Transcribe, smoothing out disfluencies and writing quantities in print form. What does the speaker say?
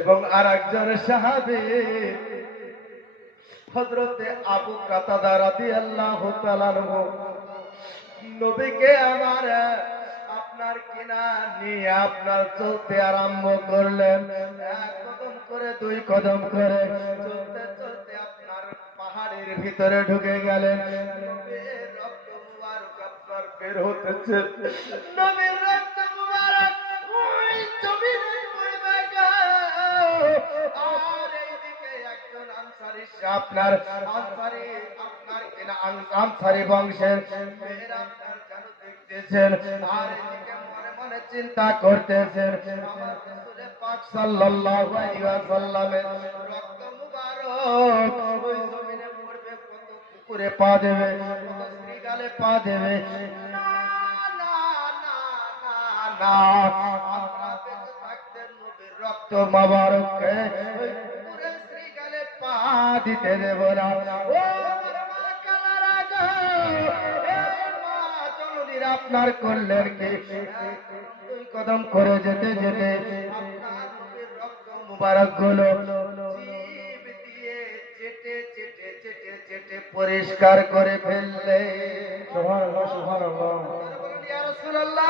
এবং আরেকজন সাহাবী হযরতে আবু কাতাদা রাদিয়াল্লাহু তাআলা নবীকে আমার আপনার কিনা নিয়ে আপনার চলতে আরম্ভ করলেন। এক কদম করে দুই কদম করে চলতে চলতে আপনার পাহাড়ের ভিতরে ঢুকে গেলেন। নবীর রক্ত মুবারক আপনার বের হতেছে। নবীর রক্ত মুবারক ওই জমিনে পড়বে গো। আর এইদিকে একজন আনসারী আপনার আনসারী বংশের মেয়েরা আপনার যেন দেখতেছেন, আর এদিকে মনে মনে চিন্তা করতেছেন আমার রাসূল পাক সাল্লাল্লাহু আলাইহি ওয়াসাল্লামের রক্ত মুবারক ওই জমিনে পড়বে, কত পুকুরে পা দেবে, কত শ্রীগালে পা দেবে। না না না না না, আমরা বেঁচে থাকতে নবীর রক্ত মুবারককে ওই পুকুরে শ্রীগালে পা দিতে দেব না। ও আপনার করলেন কি দুই কদম করে যেতে যেতে আপনার নবীর রক্ত মুবারক গুলো জিভ দিয়ে চেটে চেটে চেটে চেটে পরিষ্কার করে ফেললে। সুবহানাল্লাহ সুবহানাল্লাহ, বলুন ইয়া রাসূলুল্লাহ।